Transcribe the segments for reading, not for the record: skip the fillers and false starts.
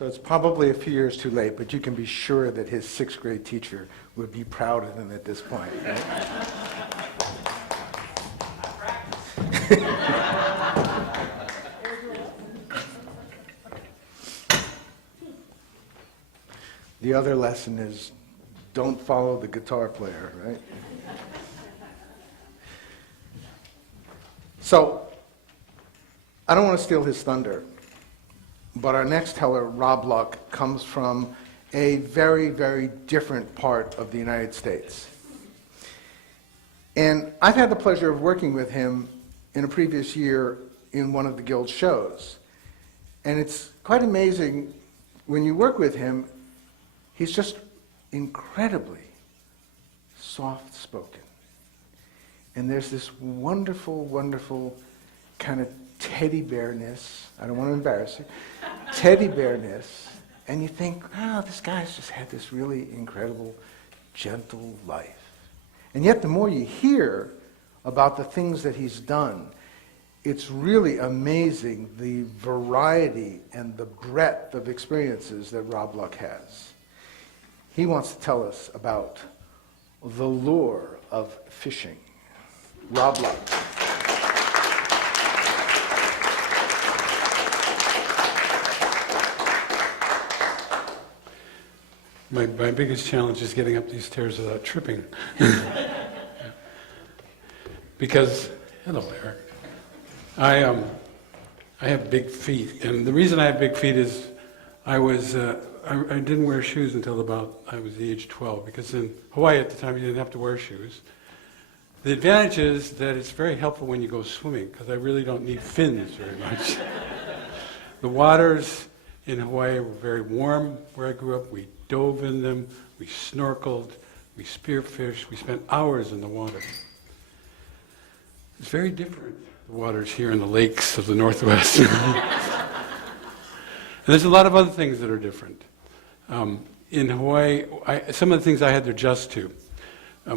So it's probably a few years too late, but you can be sure that his sixth grade teacher would be proud of him at this point, right? The other lesson is don't follow the guitar player, right? So, I don't want to steal his thunder, but our next teller, Rob Luck, comes from a very, very different part of the United States. And I've had the pleasure of working with him in a previous year in one of the Guild shows. And it's quite amazing when you work with him, he's just incredibly soft-spoken. And there's this wonderful, wonderful kind of teddy bearness. I don't want to embarrass you. Teddy bearness. And you think, oh, this guy's just had this really incredible, gentle life. And yet the more you hear about the things that he's done, it's really amazing the variety and the breadth of experiences that Rob Luck has. He wants to tell us about the lure of fishing. Rob Luck. My biggest challenge is getting up these stairs without tripping. Because, hello Eric, I have big feet, and the reason I have big feet is I didn't wear shoes until about I was the age 12, because in Hawaii at the time you didn't have to wear shoes. The advantage is that it's very helpful when you go swimming, because I really don't need fins very much. The waters in Hawaii were very warm where I grew up. We dove in them, we snorkeled, we spearfished, we spent hours in the water. It's very different, the waters here in the lakes of the Northwest. And there's a lot of other things that are different. In Hawaii, some of the things I had to adjust to.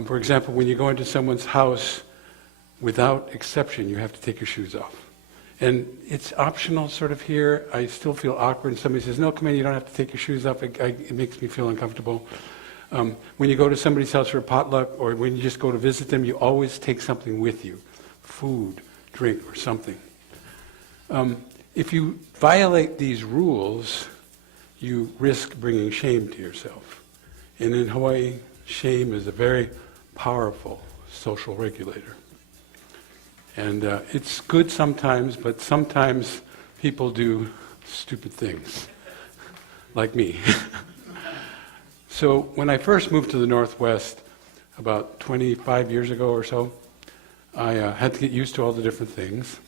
For example, when you go into someone's house, without exception, you have to take your shoes off. And it's optional sort of here. I still feel awkward. And somebody says, no, come in, you don't have to take your shoes off. It makes me feel uncomfortable. When you go to somebody's house for a potluck, or when you just go to visit them, you always take something with you. Food, drink, or something. If you violate these rules, you risk bringing shame to yourself. And in Hawaii, shame is a very powerful social regulator. And it's good sometimes, but sometimes people do stupid things, like me. So when I first moved to the Northwest, about 25 years ago or so, I had to get used to all the different things.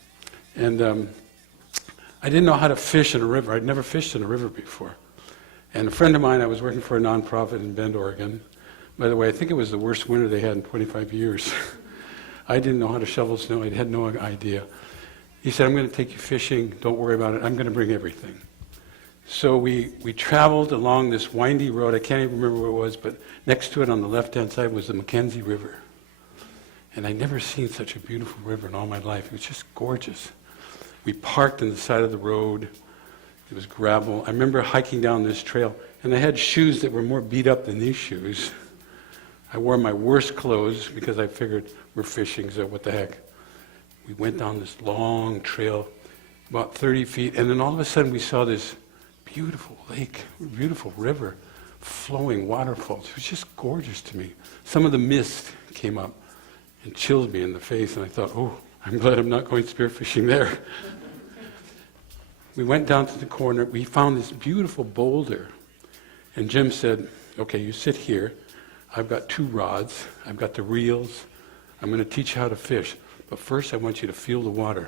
And I didn't know how to fish in a river. I'd never fished in a river before. And a friend of mine, I was working for a nonprofit in Bend, Oregon. By the way, I think it was the worst winter they had in 25 years. I didn't know how to shovel snow. I had no idea. He said, I'm going to take you fishing. Don't worry about it. I'm going to bring everything. So we traveled along this windy road. I can't even remember where it was, but next to it on the left-hand side was the Mackenzie River. And I'd never seen such a beautiful river in all my life. It was just gorgeous. We parked on the side of the road. It was gravel. I remember hiking down this trail, and I had shoes that were more beat up than these shoes. I wore my worst clothes because I figured we're fishing, so what the heck. We went down this long trail, about 30 feet, and then all of a sudden we saw this beautiful lake, beautiful river, flowing waterfalls. It was just gorgeous to me. Some of the mist came up and chilled me in the face, and I thought, oh, I'm glad I'm not going spearfishing there. We went down to the corner. We found this beautiful boulder, and Jim said, okay, you sit here. I've got 2 rods. I've got the reels. I'm going to teach you how to fish. But first, I want you to feel the water.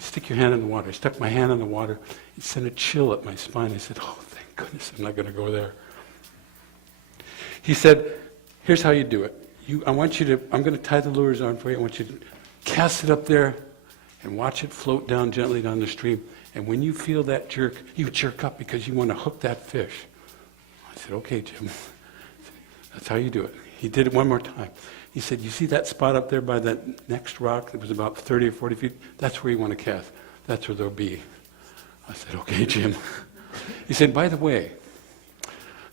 Stick your hand in the water. I stuck my hand in the water. It sent a chill up my spine. I said, oh, thank goodness I'm not going to go there. He said, here's how you do it. I'm going to tie the lures on for you. I want you to cast it up there and watch it float down gently down the stream. And when you feel that jerk, you jerk up because you want to hook that fish. I said, okay, Jim. That's how you do it. He did it one more time. He said, you see that spot up there by that next rock that was about 30 or 40 feet? That's where you want to cast. That's where they'll be. I said, okay, Jim. He said, by the way,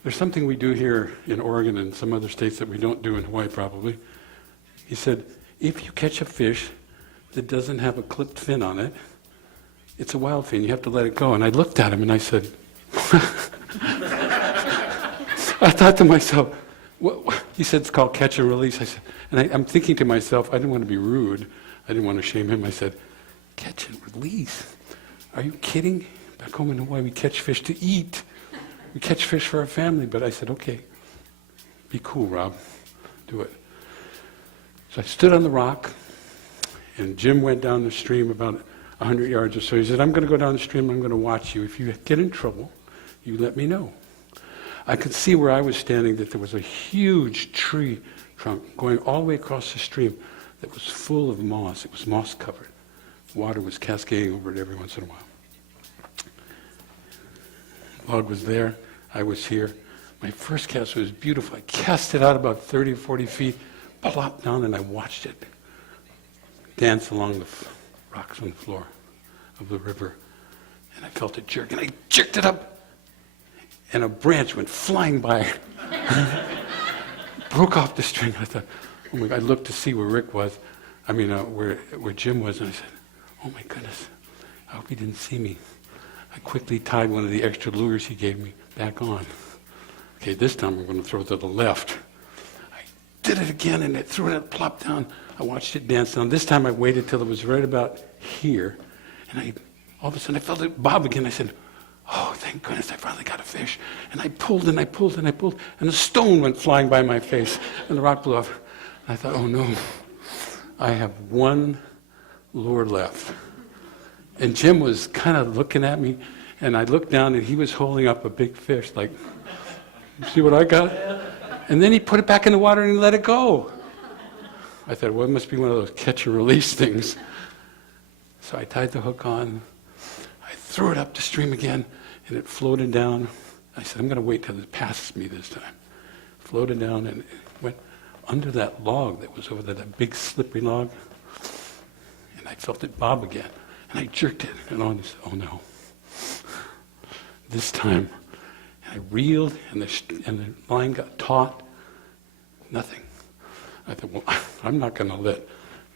there's something we do here in Oregon and some other states that we don't do in Hawaii probably. He said, if you catch a fish that doesn't have a clipped fin on it, it's a wild fin. You have to let it go. And I looked at him and I said, I thought to myself, what? He said, it's called catch and release. I said, and I'm thinking to myself, I didn't want to be rude. I didn't want to shame him. I said, catch and release? Are you kidding? Back home in Hawaii, we catch fish to eat. We catch fish for our family. But I said, okay, be cool, Rob. Do it. So I stood on the rock, and Jim went down the stream about 100 yards or so. He said, I'm going to go down the stream. I'm going to watch you. If you get in trouble, you let me know. I could see where I was standing that there was a huge tree trunk going all the way across the stream that was full of moss. It was moss covered. Water was cascading over it every once in a while. Log was there. I was here. My first cast was beautiful. I cast it out about 30 or 40 feet, plopped down, and I watched it dance along the rocks on the floor of the river. And I felt it jerk, and I jerked it up, and a branch went flying by. Broke off the string. I thought, oh my God. I looked to see where Rick was. Where Jim was, and I said, oh my goodness, I hope he didn't see me. I quickly tied one of the extra lures he gave me back on. Okay, this time I'm going to throw it to the left. I did it again, and it threw it, plopped down. I watched it dance down. This time I waited till it was right about here, and all of a sudden I felt it bob again. I said, oh, thank goodness, I finally got a fish. And I pulled and I pulled and I pulled, and a stone went flying by my face, and the rock blew off. And I thought, oh no, I have one lure left. And Jim was kind of looking at me, and I looked down, and he was holding up a big fish, like, you see what I got? And then he put it back in the water and he let it go. I thought, well, it must be one of those catch and release things. So I tied the hook on. I threw it up the stream again, and it floated down. I said, I'm going to wait till it passes me this time. Floated down, and it went under that log that was over there, that big slippery log. And I felt it bob again. And I jerked it, and I said, oh no. This time, I reeled, and the line got taut. Nothing. I thought, well, I'm not going to let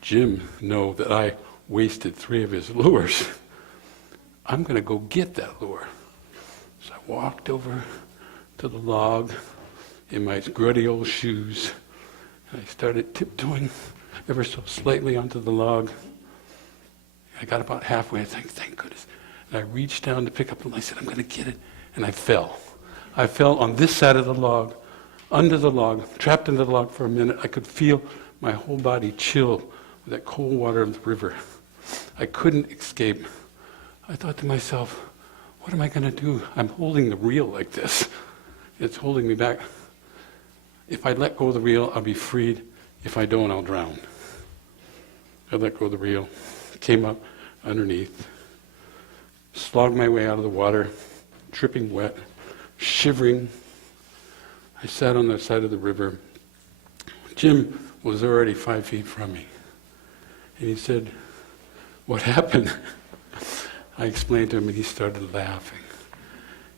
Jim know that I wasted 3 of his lures. I'm going to go get that lure. So I walked over to the log in my gruddy old shoes, and I started tiptoeing ever so slightly onto the log. I got about halfway. I think, thank goodness. And I reached down to pick up the line. I said, I'm going to get it. And I fell. I fell on this side of the log, under the log, trapped into the log for a minute. I could feel my whole body chill with that cold water of the river. I couldn't escape. I thought to myself, what am I going to do? I'm holding the reel like this. It's holding me back. If I let go of the reel, I'll be freed. If I don't, I'll drown. I let go of the reel. Came up underneath, slogged my way out of the water, dripping wet, shivering. I sat on the side of the river. Jim was already 5 feet from me. And he said, what happened? I explained to him, and he started laughing.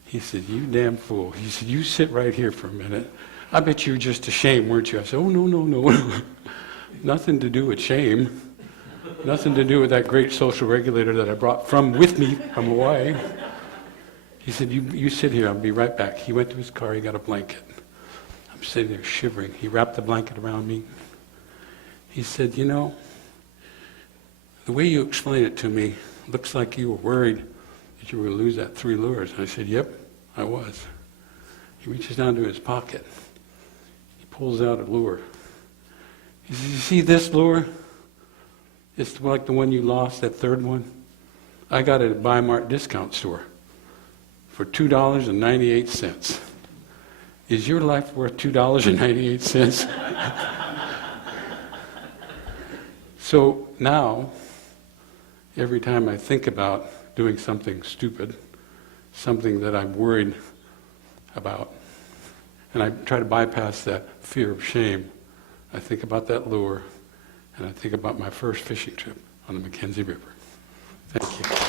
He said, you damn fool. He said, you sit right here for a minute. I bet you were just ashamed, weren't you? I said, oh, no. Nothing to do with shame. Nothing to do with that great social regulator that I brought with me from Hawaii. He said, you sit here, I'll be right back. He went to his car, he got a blanket. I'm sitting there shivering. He wrapped the blanket around me. He said, you know, the way you explain it to me, looks like you were worried that you were going to lose that 3 lures. And I said, yep, I was. He reaches down to his pocket. He pulls out a lure. He says, you see this lure? It's like the one you lost, that 3rd one. I got it at Bi-Mart discount store for $2.98. Is your life worth $2.98? So now, every time I think about doing something stupid, something that I'm worried about, and I try to bypass that fear of shame, I think about that lure, and I think about my first fishing trip on the Mackenzie River. Thank you.